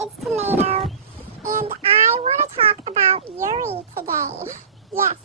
it's Tomato, and I want to talk about Yuri today. Yes,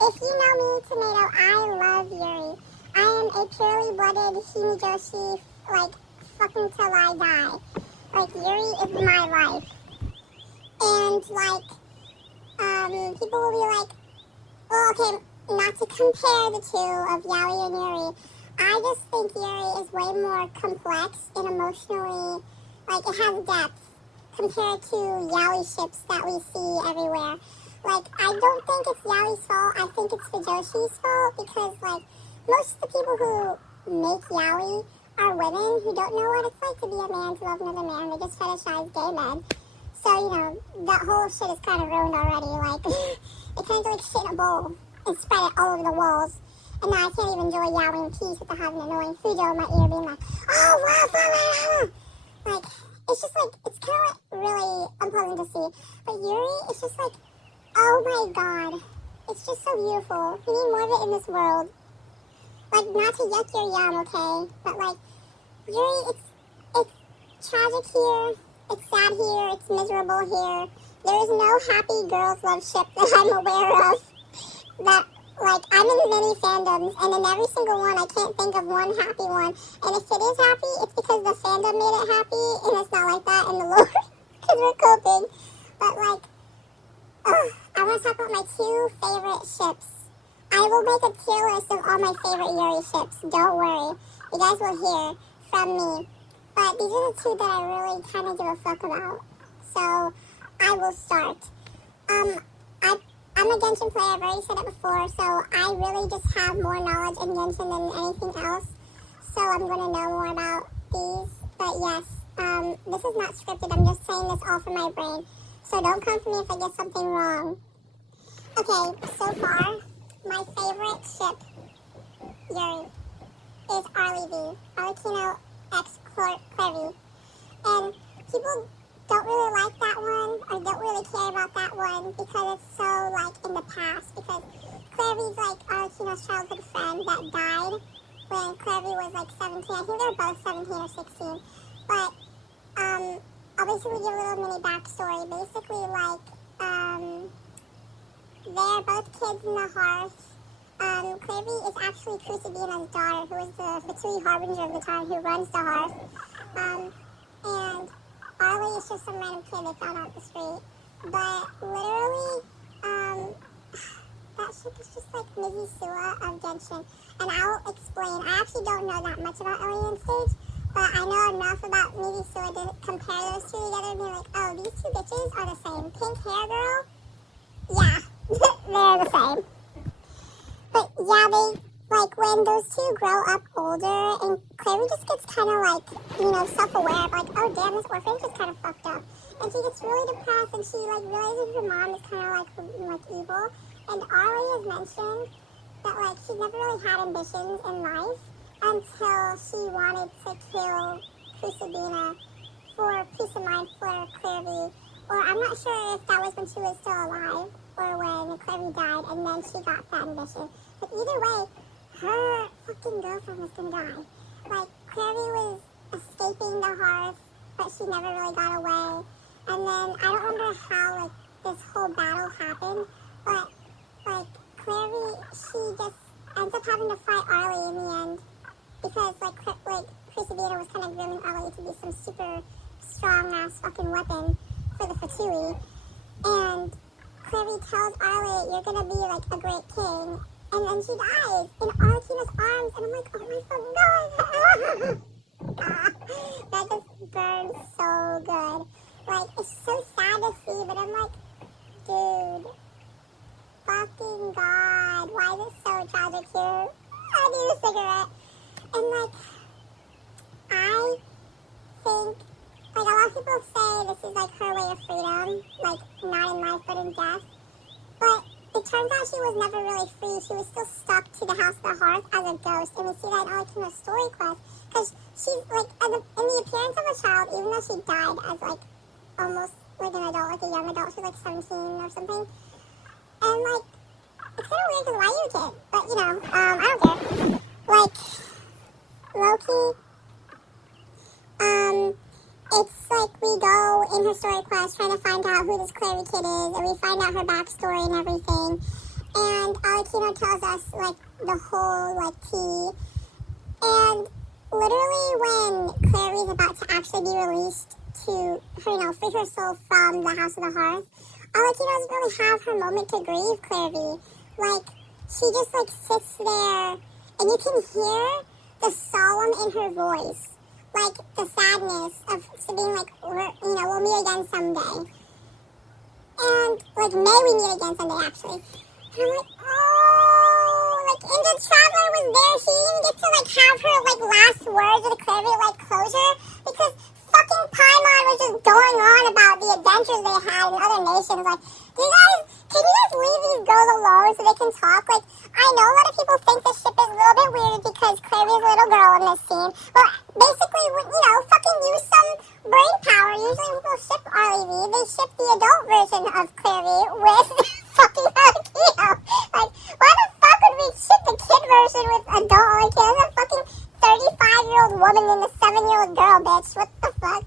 if you know me, Tomato, I love Yuri. I am a purely blooded himejoshi, like, fucking till I die. Like, Yuri is my life. And, like, people will be like, well, okay, not to compare the two of Yaoi and Yuri. I just think Yuri is way more complex and emotionally, like, it has depth compared to yaoi ships that we see everywhere. Like, I don't think it's Yaoi's fault. I think it's the Joshi's fault because, like, most of the people who make yaoi are women who don't know what it's like to be a man, to love another man. They just fetishize gay men. So, you know, that whole shit is kind of ruined already. Like, they kind of do like shit in a bowl and spread it all over the walls. And now I can't even enjoy yaoi in peace without having an annoying Fujo in my ear being like, oh, wow. Like, it's just like, it's kind of like really unpleasant to see. But Yuri, it's just like, oh my god. It's just so beautiful. We need more of it in this world. Like, not to yuck your yum, okay? But like, Yuri, it's tragic here. It's sad here. It's miserable here. There is no happy girls love ship that I'm aware of. That, like, I'm in many fandoms, and in every single one, I can't think of one happy one. And if it is happy, it's because the fandom made it happy, and it's not like that in the lore, because we're coping. But, like, I want to talk about my two favorite ships. I will make a tier list of all my favorite Yuri ships. Don't worry. You guys will hear from me. But these are the two that I really kind of give a fuck about. So, I will start. I'm a Genshin player, I've already said it before, so I really just have more knowledge in Genshin than anything else. So I'm going to know more about these. But yes, this is not scripted, I'm just saying this all from my brain. So don't come for me if I get something wrong. Okay, so far, my favorite ship, Yuri, is Arlie V. Arlecchino X Clevy. And people don't really like that one, or don't really care about that one, because it's so, like, in the past, because Clevy's, like, Arlecchino's childhood friend that died when Clevy was, like, 17. I think they were both 17 or 16. But, I'll basically give a little mini backstory. Basically, like, they're both kids in the hearth. Clevy is actually Kusabina's daughter, who is the Fatui Harbinger of the time, who runs the hearth. And Arlie is just some random kid they found off the street. But literally, that ship is just like Mizusua of Genshin. And I'll explain. I actually don't know that much about Alien Stage, but I know enough about Mizusua to compare those two together and be like, oh, these two bitches are the same. Pink hair girl? Yeah, they're the same. But yeah, they, like, when those two grow up older, and Clary just gets kind of, like, you know, self-aware, like, oh, damn, this orphanage is kind of fucked up. And she gets really depressed, and she, like, realizes her mom is kind of, like, evil. And Arlie has mentioned that, like, she never really had ambitions in life until she wanted to kill Kusabina for peace of mind for Clary. Or I'm not sure if that was when she was still alive, or when Clary died, and then she got that ambition. But either way, her fucking girlfriend was gonna die. Like, Clary was escaping the hearth, but she never really got away. And then, I don't remember how, like, this whole battle happened, but, like, Clary, she just ends up having to fight Arlie in the end. Because, like Crucibina was kind of grooming Arlie to be some super strong-ass fucking weapon for the Fatui. And Clary tells Arlie, you're gonna be, like, a great king. And then she dies in Arlecchino's arms, and I'm like, oh my fucking god! That just burns so good. Like, it's so sad to see, but I'm like, dude, fucking god, why is it so tragic here? I need a cigarette. And, like, I think, like, a lot of people say this is, like, her way of freedom, like, not in life, but in death. But it turns out she was never really free. She was still stuck to the House of the Hearth as a ghost. And we see that in Arlecchino's story quest. Because she's, like, in the appearance of a child, even though she died as, like, almost, like, an adult, like a young adult, she's, like, 17 or something. And, like, it's kind of weird because why are you a kid? But, you know, I don't care. Like, low-key, it's, like, we go in her story quest trying to find out who this Clary kid is, and we find out her backstory and everything. And Alikino tells us, like, the whole, like, tea. And literally when Clary's about to actually be released to, free her soul from the House of the Hearth, Alikino doesn't really have her moment to grieve Clary. Like, she just, like, sits there, and you can hear the solemn in her voice. Like, the sadness of being like, we'll meet again someday. And, like, may we meet again someday, actually. And I'm like, oh, like, Angel Traveler was there. She didn't get to, like, have her, like, last words with Clary, like, closure. Because fucking Paimon was just going on about the adventures they had in other nations. Like, can you just leave these girls alone so they can talk? Like, I know a lot of people think this ship is a little bit weird because Clary's a little girl in this scene. But basically, fucking use some brain power. Usually when people ship REV, they ship the adult version of Clary with fucking Alikino. Like, why the fuck would we ship the kid version with adult Alikino? That's a fucking 35-year-old woman and a 7-year-old girl, bitch. What the fuck?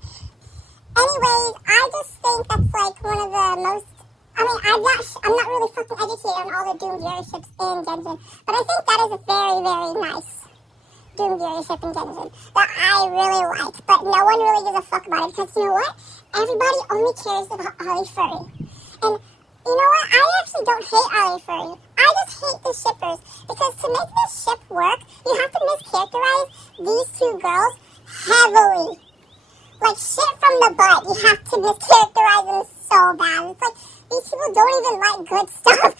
Anyways, I just think that's, like, one of the most... I mean, I'm not really fucking educated on all the Doomed Yuri ships in Genshin, but I think that is a very, very nice Doomed Yuri ship in Genshin that I really like, but no one really gives a fuck about it because, you know what? Everybody only cares about Ollie Furry. And you know what? I actually don't hate Ollie Furry. I just hate the shippers because to make this ship work, you have to mischaracterize these two girls heavily. Like, shit from the butt. You have to mischaracterize them so bad. It's like, these people don't even like good stuff.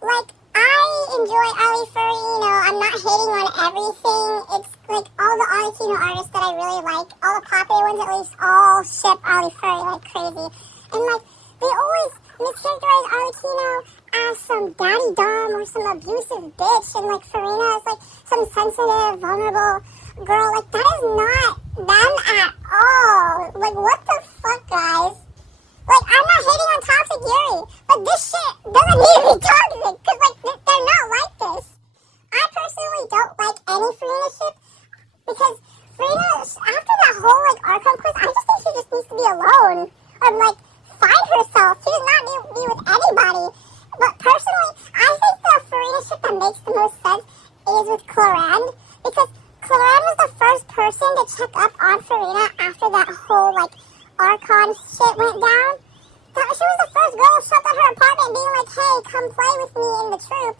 Like, I enjoy Ollie Furry, I'm not hating on everything. It's like all the Alikino artists that I really like, all the popular ones at least, all ship Ollie Furry like crazy. And like, they always mischaracterize Alikino as some daddy dumb or some abusive bitch, and like Farina is like some sensitive, vulnerable girl. Like, that is not them at all. Like, what the fuck, guys? Like, I'm not hating on Toxic Yuri, but this shit doesn't need to be toxic, because, like, they're not like this. I personally don't like any Farina ship, because Farina, after that whole, like, Archon quest, I just think she just needs to be alone, or, like, find herself. She does not need to be with anybody. But personally, I think the Farina ship that makes the most sense is with Clorand, because Clorand was the first person to check up on Farina after that whole, like, Archon shit went down. She was the first girl to show up at her apartment being like, hey, come play with me in the troop.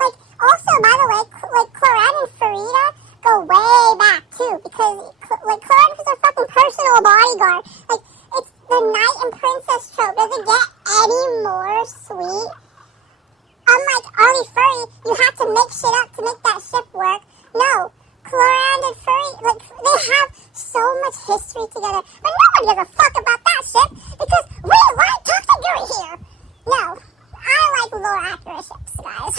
Like, also, by the way, like, Clorand and Farida go way back, too, because, like, Clorand was her fucking personal bodyguard. Like, it's the knight and princess trope. Does it get any more sweet? Unlike Ollie Furry, you have to make shit up to make that ship work. No. Clorand and Furry, like, they have so much history together, but no one gives a fuck about that ship, because we like Toxic Yuri here. No, I like lore accurate ships, guys.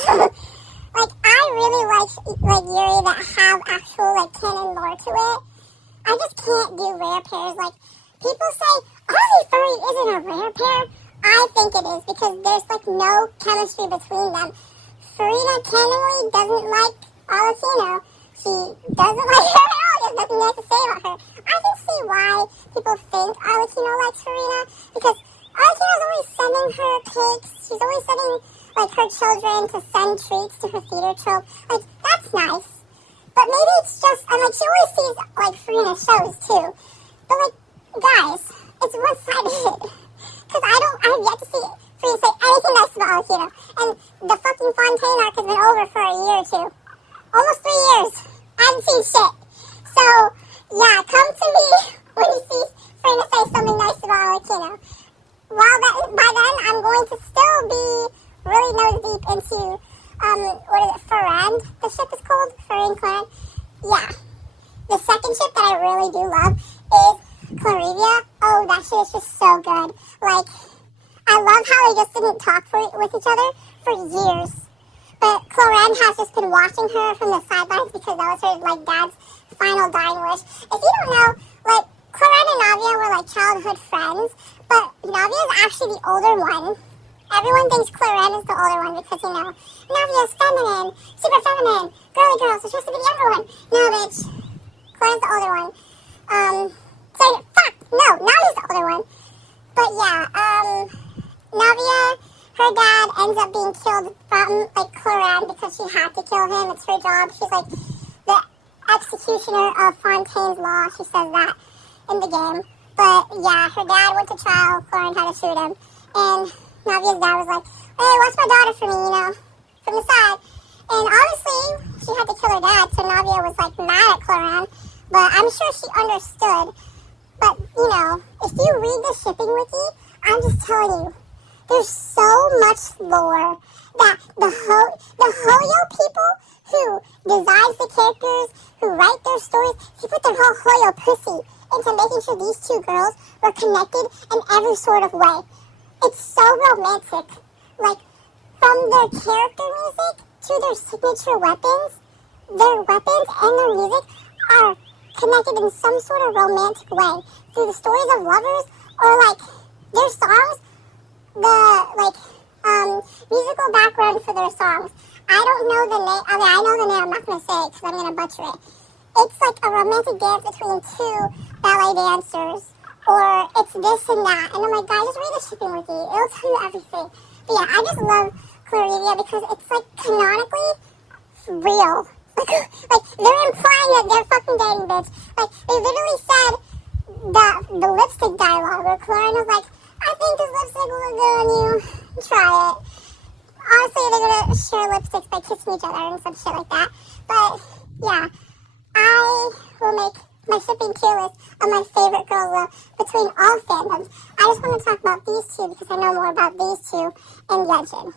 Like, I really like Yuri that have actual, like, canon lore to it. I just can't do rare pairs. Like, people say, Ollie Furry isn't a rare pair. I think it is, because there's, like, no chemistry between them. Farina canonically doesn't like Alikino. She doesn't like her at all. There's nothing nice to say about her. I can see why people think Alikino likes Farina, because Alikino's always sending her cakes. She's always sending, like, her children to send treats to her theater trope. Like, that's nice. But maybe it's just, and, like, she always sees, like, Farina shows, too. But, like, guys, it's one-sided. Because I have yet to see Farina say anything nice about Alikino. And the fucking Fontaine arc has been over for a year or two. Almost 3 years. I haven't seen shit. So, yeah, come to me when you see Farina say something nice about Alikino. By then, I'm going to still be really nose deep into, Farand, the ship is called? Farand Clan? Yeah. The second ship that I really do love is Clarivia. Oh, that shit is just so good. Like, I love how they just didn't talk with each other for years. But Clorand has just been watching her from the sidelines because that was her, like, dad's final dying wish. If you don't know, like, Clorand and Navia were, like, childhood friends, but Navia is actually the older one. Everyone thinks Clorand is the older one because, Navia is feminine, super feminine, girly girl, so she has to be the younger one. No, bitch. Cloran's the older one. So, fuck! ends up being killed from, like, Cloran because she had to kill him. It's her job. She's, like, the executioner of Fontaine's Law. She says that in the game. But, yeah, her dad went to trial. Cloran had to shoot him. And Navia's dad was like, hey, watch my daughter for me, you know, from the side. And obviously, she had to kill her dad, so Navia was, like, mad at Cloran. But I'm sure she understood. But, you know, if you read the shipping wiki, I'm just telling you, there's so much lore that the Hoyo people who designs the characters, who write their stories, they put their whole Hoyo pussy into making sure these two girls were connected in every sort of way. It's so romantic. Like, from their character music to their signature weapons, their weapons and their music are connected in some sort of romantic way through the stories of lovers or, like, their songs, musical background for their songs. I don't know the name. I mean, I know the name. I'm not going to say it because I'm going to butcher it. It's like a romantic dance between two ballet dancers, or it's this and that. And I'm like, guys, just read the shipping wiki. It'll tell you everything. But yeah, I just love Clarivia because it's, like, canonically real. Like, they're implying that they're fucking dating, bitch. Like, they literally said the lipstick dialogue where Cloran was like, I think this lipstick will look good on you. Try it. Honestly, they're gonna share lipsticks by kissing each other and some shit like that. But, yeah, I will make my shipping tier list of my favorite girls between all fandoms. I just want to talk about these two because I know more about these two and Yejin.